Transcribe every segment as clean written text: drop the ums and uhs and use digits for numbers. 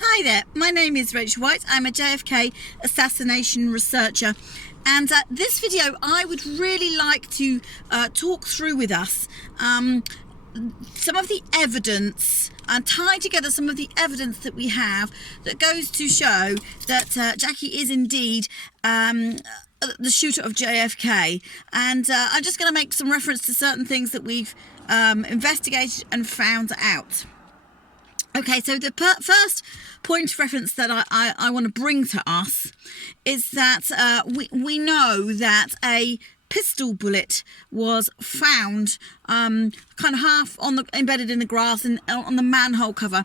Hi there, my name is Rachel White. I'm a JFK assassination researcher, and this video I would really like to talk through with us some of the evidence and tie together some of the evidence that we have that goes to show that Jackie is indeed the shooter of JFK. And I'm just going to make some reference to certain things that we've investigated and found out. Okay, so the first point of reference that I want to bring to us is that we know that a pistol bullet was found kind of half embedded in the grass and on the manhole cover,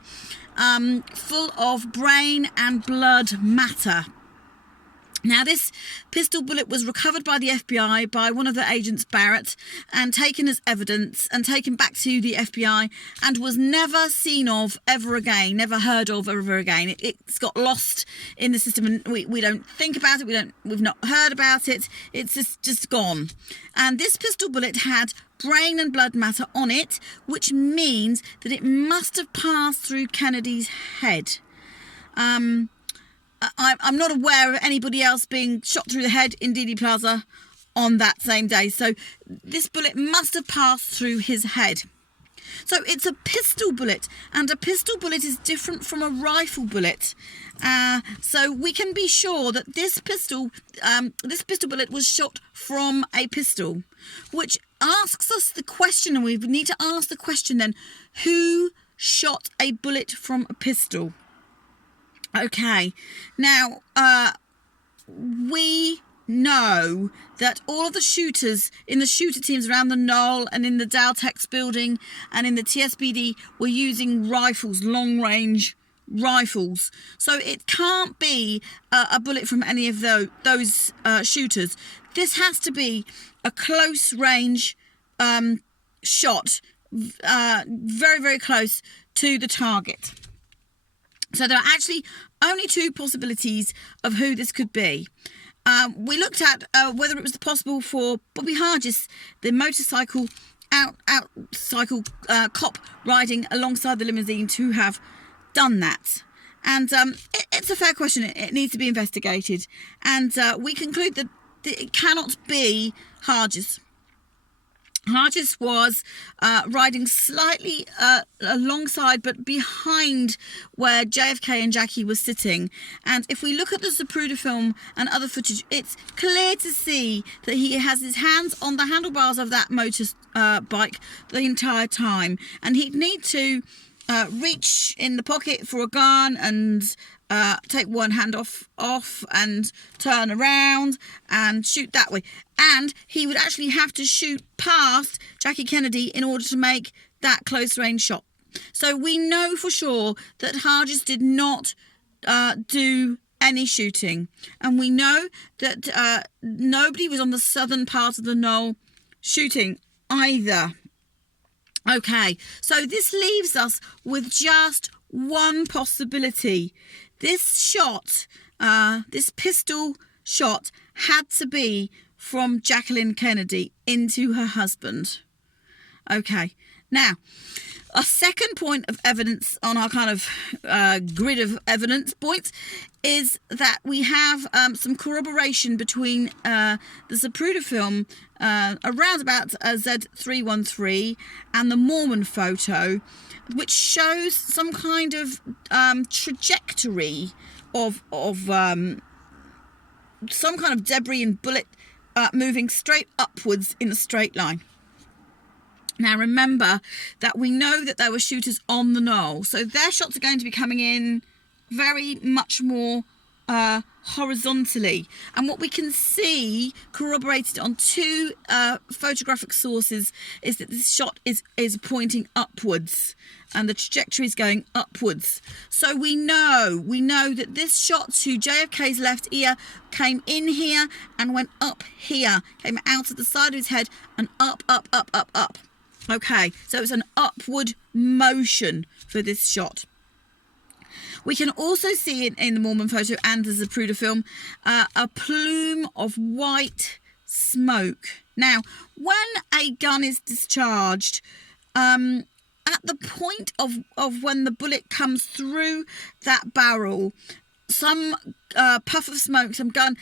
full of brain and blood matter. Now, this pistol bullet was recovered by the FBI by one of the agents, Barrett, and taken as evidence and taken back to the FBI and was never seen of ever again, never heard of ever again. It's got lost in the system and we don't think about it. We've not heard about it. It's just gone. And this pistol bullet had brain and blood matter on it, which means that it must have passed through Kennedy's head. I'm not aware of anybody else being shot through the head in Dealey Plaza on that same day. So this bullet must have passed through his head. So it's a pistol bullet, and a pistol bullet is different from a rifle bullet. So we can be sure that this pistol bullet was shot from a pistol, which asks us the question, and we need to ask the question then, who shot a bullet from a pistol? Okay, now, we know that all of the shooters in the shooter teams around the Knoll and in the Daltex building and in the TSBD were using rifles, long-range rifles. So it can't be a bullet from any of those shooters. This has to be a close-range shot, very, very close to the target. So there are actually only two possibilities of who this could be. We looked at whether it was possible for Bobby Hargis, the motorcycle cop riding alongside the limousine, to have done that. And it's a fair question. It needs to be investigated. And we conclude that it cannot be Hargis. Hargis was riding slightly alongside but behind where JFK and Jackie were sitting. And if we look at the Zapruder film and other footage, it's clear to see that he has his hands on the handlebars of that motorbike the entire time. And he'd need to reach in the pocket for a gun and take one hand off and turn around and shoot that way. And he would actually have to shoot past Jackie Kennedy in order to make that close range shot. So we know for sure that Hargis did not do any shooting. And we know that nobody was on the southern part of the Knoll shooting either. Okay, so this leaves us with just one possibility. This shot, this pistol shot, had to be from Jacqueline Kennedy into her husband. Okay, now, a second point of evidence on our kind of grid of evidence points is that we have some corroboration between the Zapruder film around about Z313 and the Mormon photo, which shows some kind of trajectory of some kind of debris and bullet moving straight upwards in a straight line. Now remember that we know that there were shooters on the Knoll, so their shots are going to be coming in very much more horizontally. And what we can see corroborated on two photographic sources is that this shot is pointing upwards and the trajectory is going upwards. So we know that this shot to JFK's left ear came in here and went up here, came out of the side of his head and up, up, up, up, up. Okay, so it's an upward motion for this shot. We can also see in the Mormon photo and the Zapruder film a plume of white smoke. Now, when a gun is discharged, at the point of when the bullet comes through that barrel, some puff of smoke, some gun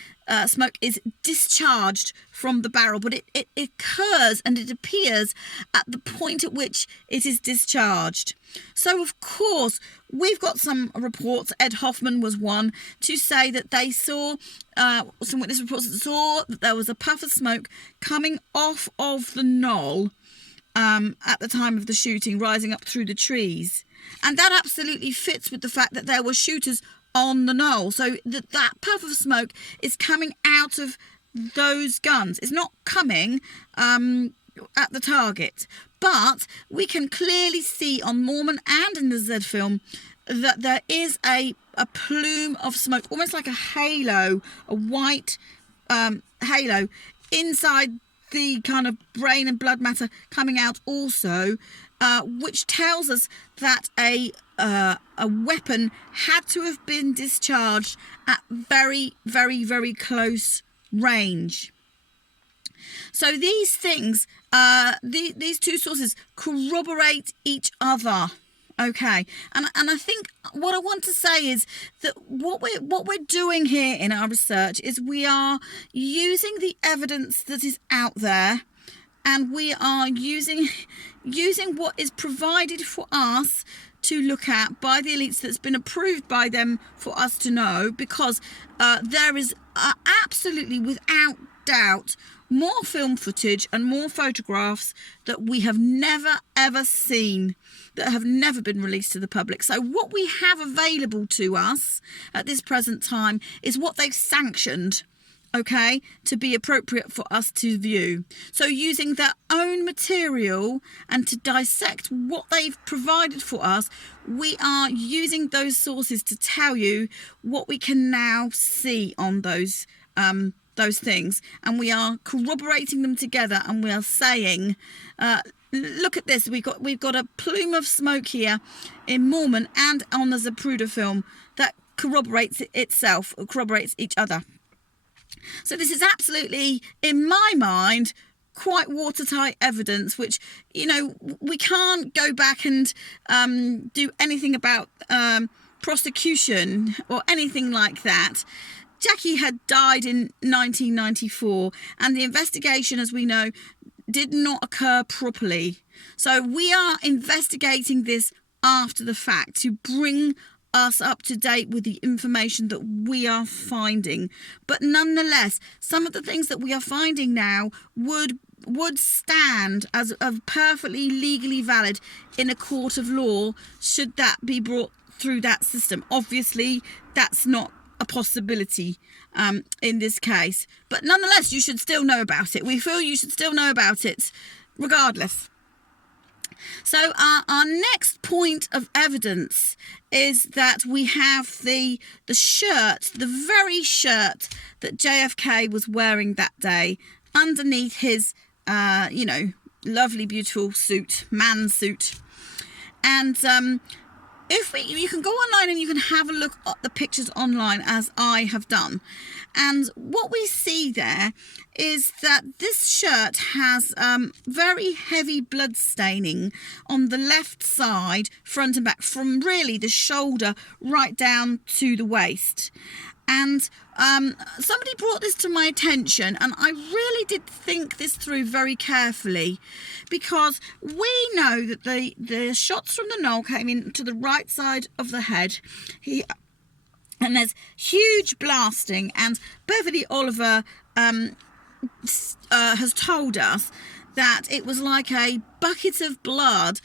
smoke is discharged from the barrel, but it occurs and it appears at the point at which it is discharged. So, of course, we've got some reports, Ed Hoffman was one, to say that they saw, some witness reports that saw that there was a puff of smoke coming off of the knoll at the time of the shooting, rising up through the trees. And that absolutely fits with the fact that there were shooters on the knoll. So that puff of smoke is coming out of those guns. It's not coming at the target. But we can clearly see on Mormon and in the Z film that there is a plume of smoke, almost like a halo, a white halo inside the kind of brain and blood matter coming out also, which tells us that a weapon had to have been discharged at very, very, very close range. So these things, these two sources corroborate each other. Okay, and I think what I want to say is that what we're doing here in our research is we are using the evidence that is out there, and we are using what is provided for us to look at by the elites, that's been approved by them for us to know, because there is absolutely, without doubt, more film footage and more photographs that we have never ever seen, that have never been released to the public. So what we have available to us at this present time is what they've sanctioned, okay, to be appropriate for us to view. So using their own material and to dissect what they've provided for us, we are using those sources to tell you what we can now see on those things, and we are corroborating them together, and we are saying, look at this, we've got a plume of smoke here in Mormon and on the Zapruder film that corroborates itself, or corroborates each other. So this is absolutely, in my mind, quite watertight evidence, which, you know, we can't go back and do anything about prosecution or anything like that. Jackie had died in 1994, and the investigation, as we know, did not occur properly. So we are investigating this after the fact to bring us up to date with the information that we are finding. But nonetheless, some of the things that we are finding now would stand as perfectly legally valid in a court of law, should that be brought through that system. Obviously, that's not a possibility in this case, but nonetheless, you should still know about it. We feel you should still know about it regardless. So our next point of evidence is that we have the shirt, the very shirt that JFK was wearing that day, underneath his lovely beautiful suit, man suit. And you can go online and you can have a look at the pictures online, as I have done. And what we see there is that this shirt has very heavy blood staining on the left side, front and back, from really the shoulder right down to the waist. And somebody brought this to my attention, and I really did think this through very carefully, because we know that the shots from the knoll came in to the right side of the head. And there's huge blasting, and Beverly Oliver has told us that it was like a bucket of blood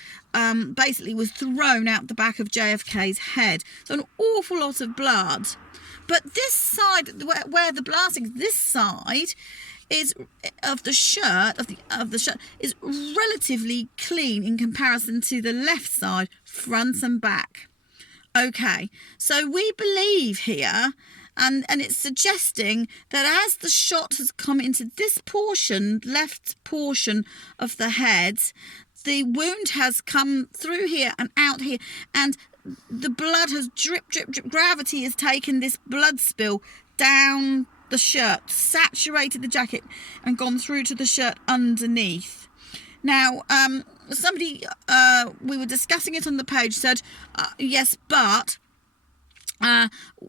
basically was thrown out the back of JFK's head. So an awful lot of blood. But this side, where the blasting, this side is of the shirt is relatively clean in comparison to the left side, front and back. Okay, so we believe here, and it's suggesting that as the shot has come into this portion, left portion of the head, the wound has come through here and out here, and the blood has drip, drip, drip. Gravity has taken this blood spill down the shirt, saturated the jacket, and gone through to the shirt underneath. Now, somebody, we were discussing it on the page, said, yes, but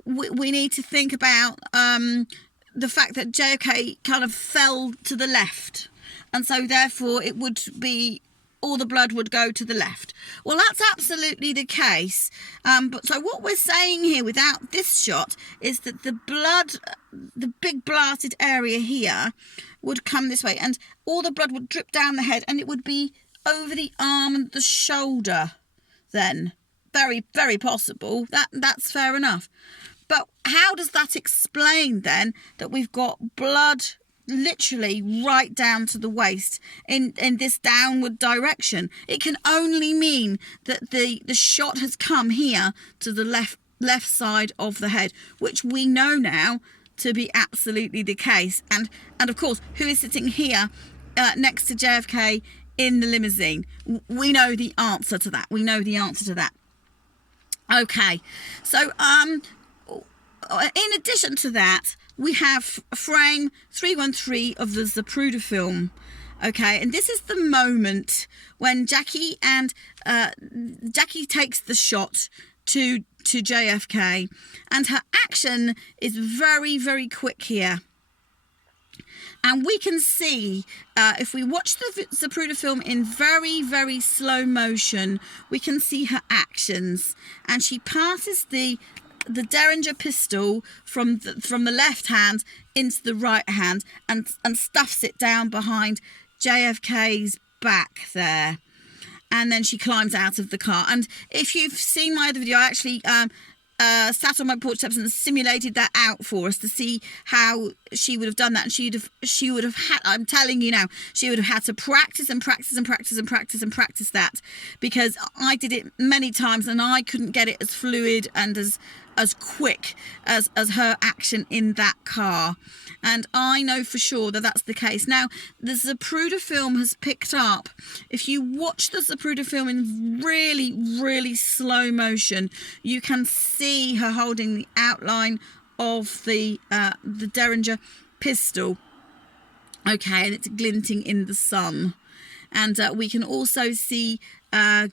we need to think about the fact that JFK kind of fell to the left, and so therefore it would be, all the blood would go to the left. Well, that's absolutely the case. But so what we're saying here without this shot is that the blood, the big blasted area here, would come this way, and all the blood would drip down the head, and it would be over the arm and the shoulder then. Very, very possible. That's fair enough. But how does that explain then that we've got blood literally right down to the waist in this downward direction? It can only mean that the shot has come here to the left side of the head, which we know now to be absolutely the case. And of course, who is sitting here next to JFK in the limousine? We know the answer to that. We know the answer to that. Okay, so in addition to that, we have frame 313 of the Zapruder film. Okay, and this is the moment when Jackie takes the shot to JFK, and her action is very, very quick here. And we can see, if we watch the Zapruder film in very, very slow motion, we can see her actions. And she passes the Derringer pistol from the left hand into the right hand and stuffs it down behind JFK's back there. And then she climbs out of the car. And if you've seen my other video, I actually sat on my porch steps and simulated that out for us to see how she would have done that. And she would have had, I'm telling you now, she would have had to practice and practice and practice and practice and practice that, because I did it many times and I couldn't get it as fluid and as quick as her action in that car. And I know for sure that that's the case. Now, the Zapruder film has picked up, if you watch the Zapruder film in really, really slow motion, you can see her holding the outline of the Derringer pistol. Okay, and it's glinting in the sun. And we can also see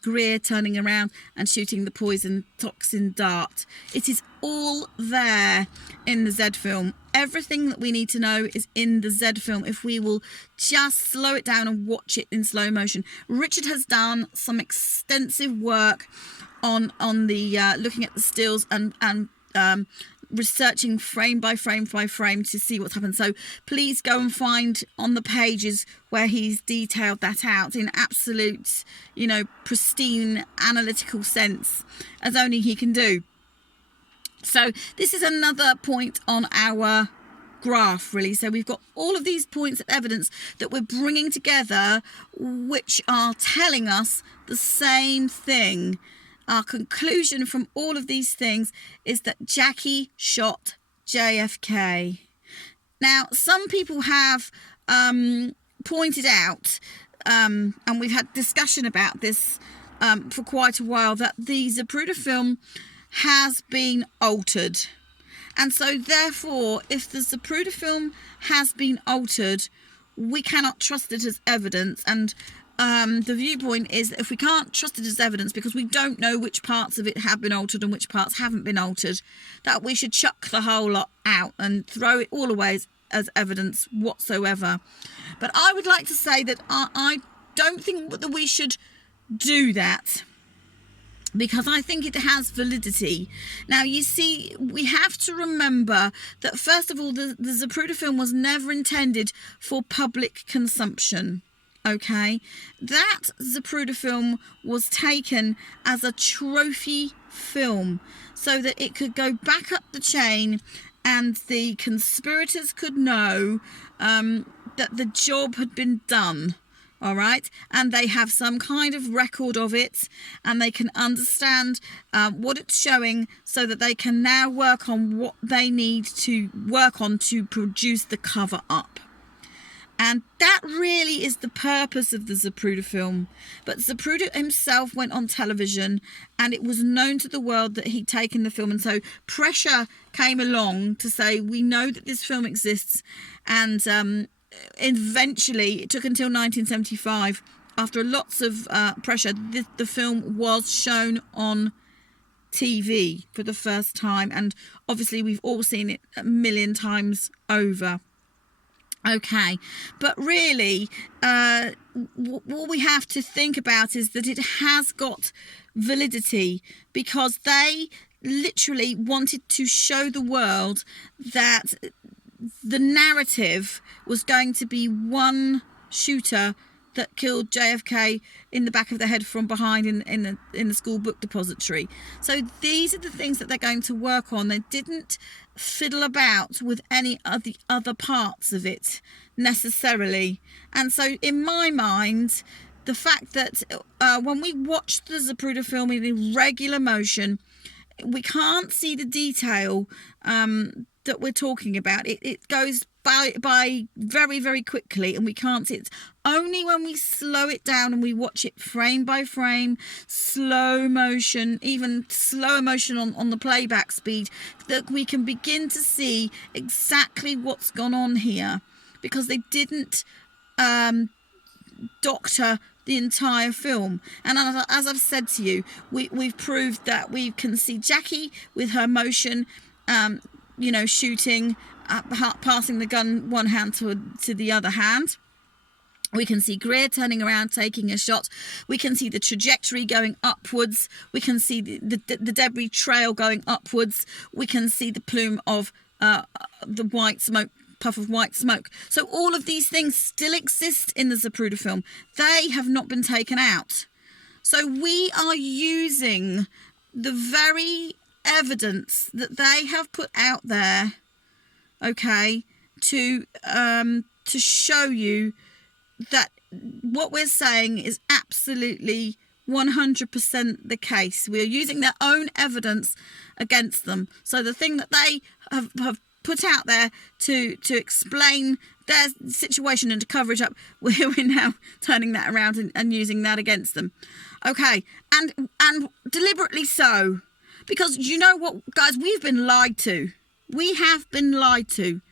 Greer turning around and shooting the poison toxin dart. It is all there in the Z film. Everything that we need to know is in the Z film if we will just slow it down and watch it in slow motion. Richard has done some extensive work on the looking at the stills and researching frame by frame by frame to see what's happened. So please go and find on the pages where he's detailed that out in absolute, pristine analytical sense, as only he can do. So this is another point on our graph, really. So we've got all of these points of evidence that we're bringing together, which are telling us the same thing. Our conclusion from all of these things is that Jackie shot JFK. Now, some people have pointed out, and we've had discussion about this for quite a while, that the Zapruder film has been altered. And so, therefore, if the Zapruder film has been altered, we cannot trust it as evidence. And the viewpoint is that if we can't trust it as evidence because we don't know which parts of it have been altered and which parts haven't been altered, that we should chuck the whole lot out and throw it all away as evidence whatsoever. But I would like to say that I don't think that we should do that, because I think it has validity. Now, you see, we have to remember that, first of all, the Zapruder film was never intended for public consumption. Okay, that Zapruder film was taken as a trophy film so that it could go back up the chain and the conspirators could know that the job had been done. All right, and they have some kind of record of it and they can understand what it's showing so that they can now work on what they need to work on to produce the cover up. And that really is the purpose of the Zapruder film. But Zapruder himself went on television and it was known to the world that he'd taken the film. And so pressure came along to say, we know that this film exists. And eventually, it took until 1975 after lots of pressure, the film was shown on TV for the first time, and obviously we've all seen it a million times over. Okay, but really, what we have to think about is that it has got validity, because they literally wanted to show the world that the narrative was going to be one shooter that killed JFK in the back of the head from behind in the school book depository. So these are the things that they're going to work on. They didn't fiddle about with any of the other parts of it necessarily. And so in my mind, the fact that when we watch the Zapruder film in regular motion, we can't see the detail that we're talking about. It goes by very, very quickly, and we can't see it. It's only when we slow it down and we watch it frame by frame, slow motion, even slower motion on the playback speed, that we can begin to see exactly what's gone on here, because they didn't doctor the entire film. And as I've said to you, we've proved that we can see Jackie with her motion, shooting, passing the gun one hand to the other hand. We can see Greer turning around, taking a shot. We can see the trajectory going upwards. We can see the debris trail going upwards. We can see the plume of the white smoke, puff of white smoke. So all of these things still exist in the Zapruder film. They have not been taken out. So we are using the very evidence that they have put out there, okay, to show you that what we're saying is absolutely 100% the case. We are using their own evidence against them. So the thing that they have put out there to explain their situation and to cover it up, we're now turning that around and using that against them. Okay, and deliberately so. Because you know what, guys, we've been lied to. We have been lied to.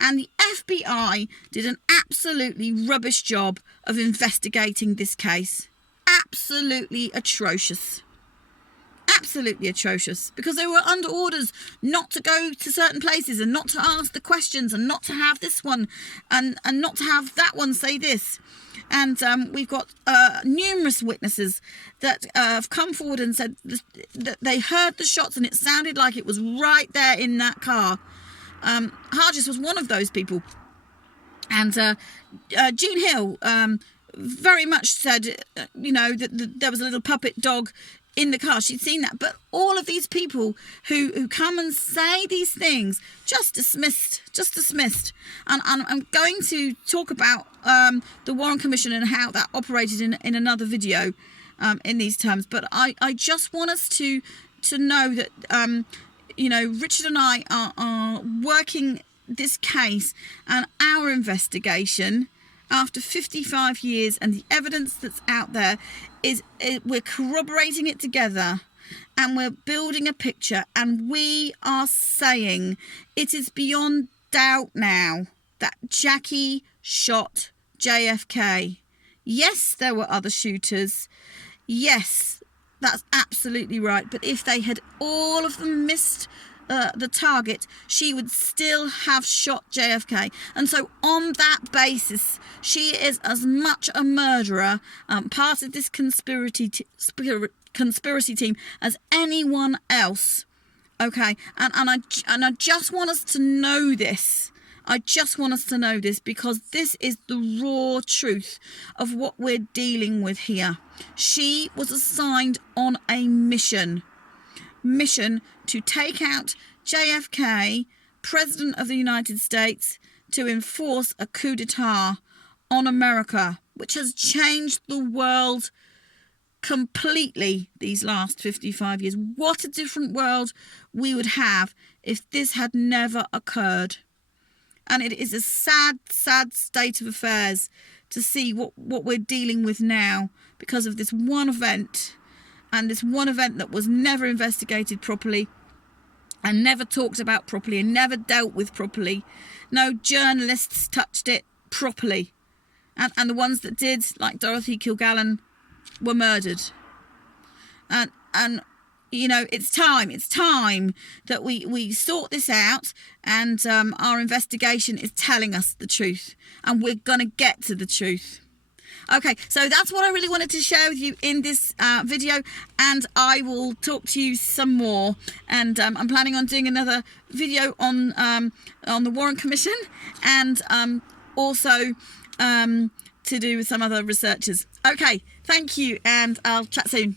And the FBI did an absolutely rubbish job of investigating this case. Absolutely atrocious. Absolutely atrocious. Because they were under orders not to go to certain places and not to ask the questions and not to have this one and not to have that one say this. And we've got numerous witnesses that have come forward and said that they heard the shots and it sounded like it was right there in that car. Hargis was one of those people. And Jean Hill very much said, that there was a little puppet dog in the car. She'd seen that. But all of these people who come and say these things, just dismissed. And I'm going to talk about the Warren Commission and how that operated in another video in these terms. But I just want us to know that, Richard and I are working this case and our investigation after 55 years, and the evidence that's out there we're corroborating it together and we're building a picture, and we are saying it is beyond doubt now that Jackie shot JFK. Yes, there were other shooters. Yes, that's absolutely right. But if they had all of them missed the target, she would still have shot JFK. And so on that basis, she is as much a murderer, part of this conspiracy team, as anyone else. Okay, and I just want us to know this. I just want us to know this, because this is the raw truth of what we're dealing with here. She was assigned on a mission to take out JFK, President of the United States, to enforce a coup d'etat on America, which has changed the world completely these last 55 years. What a different world we would have if this had never occurred. And it is a sad, sad state of affairs to see what we're dealing with now because of this one event, and this one event that was never investigated properly and never talked about properly and never dealt with properly. No journalists touched it properly. and the ones that did, like Dorothy Kilgallen, were murdered. And you know, it's time that we sort this out, and our investigation is telling us the truth, and we're gonna get to the truth. Okay, so that's what I really wanted to share with you in this video, and I will talk to you some more. And I'm planning on doing another video on the Warren Commission, and also to do with some other researchers. Okay, thank you, and I'll chat soon.